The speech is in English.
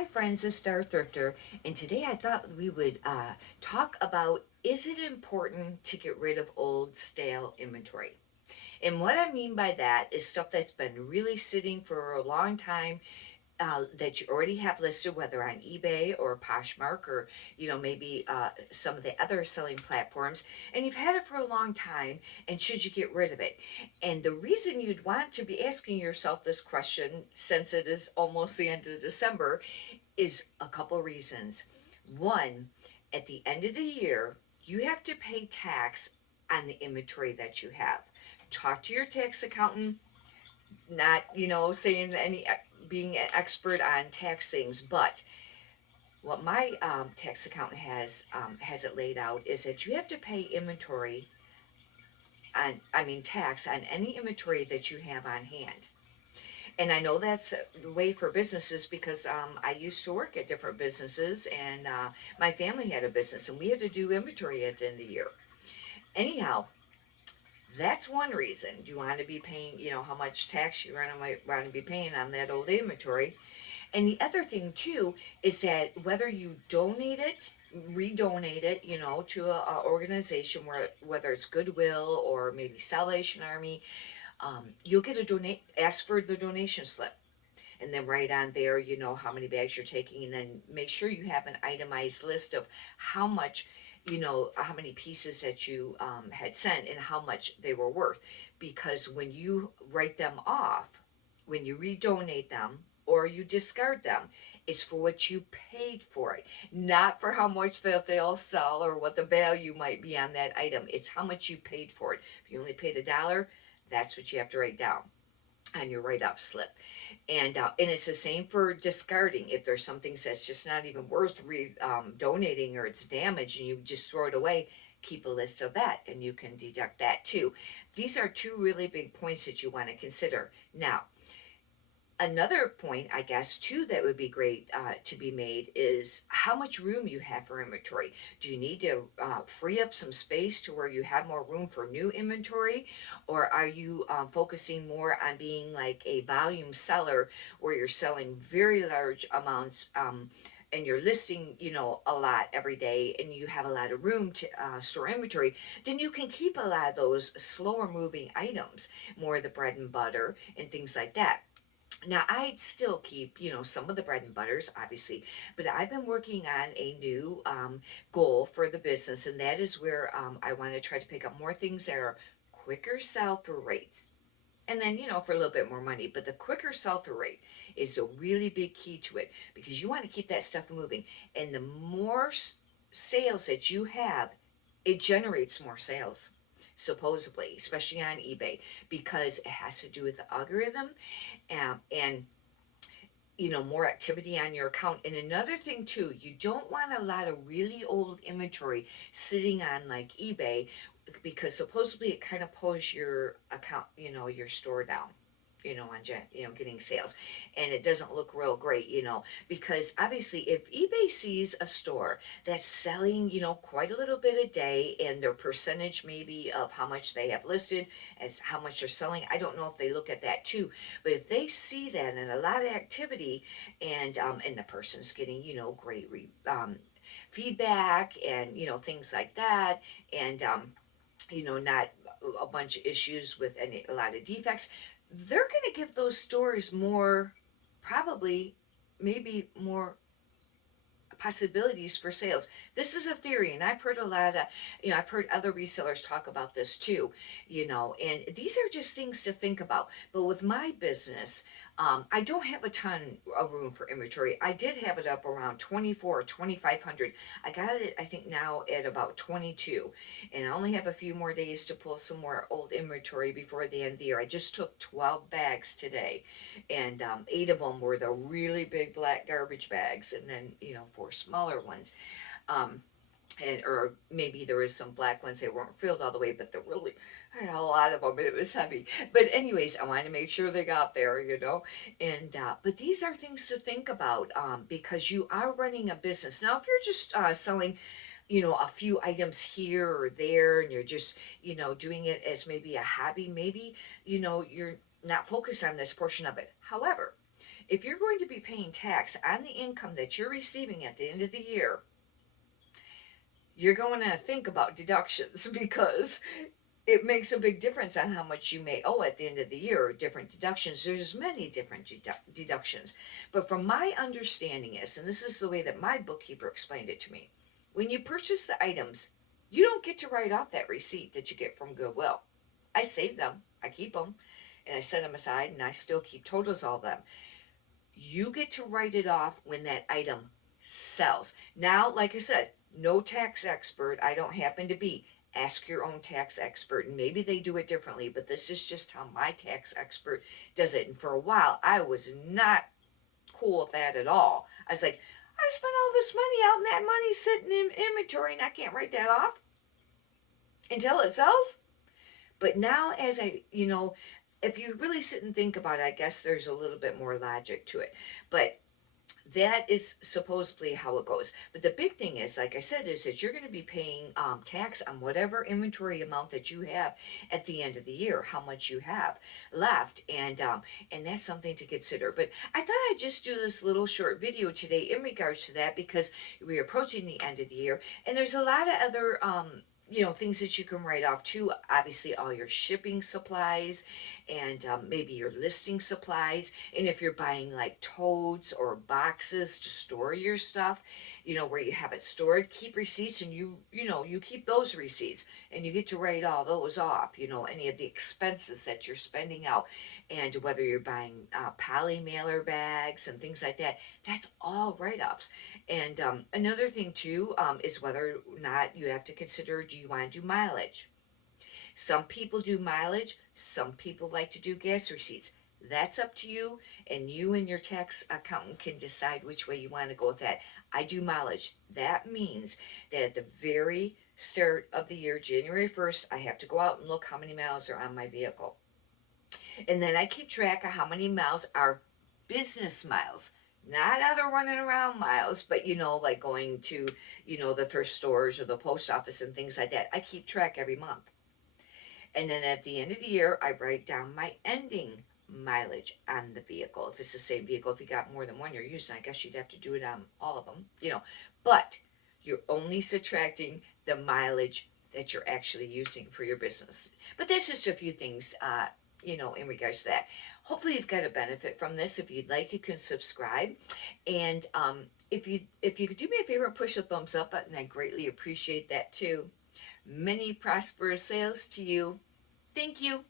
Hi friends, this is Star Thrifter, and today I thought we would talk about, is it important to get rid of old stale inventory? And what I mean by that is stuff that's been really sitting for a long time, that you already have listed, whether on eBay or Poshmark or maybe some of the other selling platforms, and you've had it for a long time. And should you get rid of it? And the reason you'd want to be asking yourself this question, since it is almost the end of December, is a couple reasons. One, at the end of the year, you have to pay tax on the inventory that you have. Talk to your tax accountant, not saying any being an expert on tax things, but what my tax accountant has it laid out is that you have to pay inventory on, I mean, tax on any inventory that you have on hand. And I know that's the way for businesses because I used to work at different businesses, and my family had a business and we had to do inventory at the end of the year. Anyhow, that's one reason. Do you want to be paying, how much tax you're going to want to be paying on that old inventory? And the other thing too is that whether you donate it, redonate it, to a organization, whether it's Goodwill or maybe Salvation Army, you'll get a ask for the donation slip, and then write on there, how many bags you're taking, and then make sure you have an itemized list of how much, how many pieces that you had sent and how much they were worth. Because when you write them off, when you redonate them or you discard them, it's for what you paid for it, not for how much that they'll sell or what the value might be on that item. It's how much you paid for it. If you only paid $1, that's what you have to write down on your write-off slip. And it's the same for discarding. If there's something that's just not even worth donating, or it's damaged and you just throw it away, keep a list of that and you can deduct that too. These are two really big points that you want to consider. Now, another point, I guess, too, that would be great to be made is how much room you have for inventory. Do you need to free up some space to where you have more room for new inventory? Or are you focusing more on being like a volume seller where you're selling very large amounts, and you're listing, a lot every day, and you have a lot of room to store inventory? Then you can keep a lot of those slower moving items, more of the bread and butter and things like that. Now, I still keep, some of the bread and butters, obviously, but I've been working on a new goal for the business, and that is where I want to try to pick up more things that are quicker sell through rates. And then, for a little bit more money. But the quicker sell through rate is a really big key to it, because you want to keep that stuff moving. And the more sales that you have, it generates more sales, supposedly, especially on eBay, because it has to do with the algorithm, and more activity on your account. And another thing too, you don't want a lot of really old inventory sitting on like eBay, because supposedly it kind of pulls your account, your store down, on getting sales, and it doesn't look real great, because obviously if eBay sees a store that's selling, quite a little bit a day, and their percentage maybe of how much they have listed as how much they're selling, I don't know if they look at that too, but if they see that and a lot of activity, and the person's getting, great feedback, and things like that, and not a bunch of issues with a lot of defects, they're going to give those stores more, probably, maybe more possibilities for sales. This is a theory, and I've heard a lot of, I've heard other resellers talk about this too, and these are just things to think about. But with my business, I don't have a ton of room for inventory. I did have it up around 24 or 2,500. I got it, I think, now at about 22, and I only have a few more days to pull some more old inventory before the end of the year. I just took 12 bags today, and 8 of them were the really big black garbage bags, and then, 4 smaller ones. Um, or maybe there was some black ones that weren't filled all the way, but I had a lot of them, and it was heavy. But anyways, I wanted to make sure they got there, and but these are things to think about, because you are running a business. Now, if you're just selling, a few items here or there, and you're just, doing it as maybe a hobby, maybe, you're not focused on this portion of it. However, if you're going to be paying tax on the income that you're receiving at the end of the year, you're going to think about deductions because it makes a big difference on how much you may owe at the end of the year, or different deductions. There's many different deductions. But from my understanding is, and this is the way that my bookkeeper explained it to me, when you purchase the items, you don't get to write off that receipt that you get from Goodwill. I save them, I keep them, and I set them aside, and I still keep totals of them. You get to write it off when that item sells. Now, like I said, no tax expert, I don't happen to be. Ask your own tax expert, and maybe they do it differently, but this is just how my tax expert does it. And for a while, I was not cool with that at all. I was like, I spent all this money out, and that money's sitting in inventory, and I can't write that off until it sells. But now, as if you really sit and think about it, I guess there's a little bit more logic to it. But that is supposedly how it goes. But the big thing is, like I said, is that you're going to be paying tax on whatever inventory amount that you have at the end of the year, how much you have left, and that's something to consider. But I thought I'd just do this little short video today in regards to that, because we're approaching the end of the year, and there's a lot of other things that you can write off too. Obviously, all your shipping supplies, and maybe your listing supplies. And if you're buying like totes or boxes to store your stuff, where you have it stored, keep receipts, and you keep those receipts, and you get to write all those off. Any of the expenses that you're spending out, and whether you're buying poly mailer bags and things like that, that's all write-offs. And another thing too is whether or not you have to consider, do you want to do mileage? Some people do mileage, some people like to do gas receipts. That's up to you, and you and your tax accountant can decide which way you want to go with that. I do mileage. That means that at the very start of the year, January 1st, I have to go out and look how many miles are on my vehicle. And then I keep track of how many miles are business miles. Not other running around miles, but like going to, the thrift stores or the post office and things like that. I keep track every month. And then at the end of the year, I write down my ending mileage on the vehicle. If it's the same vehicle, if you got more than one you're using, I guess you'd have to do it on all of them, But you're only subtracting the mileage that you're actually using for your business. But that's just a few things, in regards to that. Hopefully you've got a benefit from this. If you'd like, you can subscribe. And if you could do me a favor, push the thumbs up button, I greatly appreciate that too. Many prosperous sales to you. Thank you.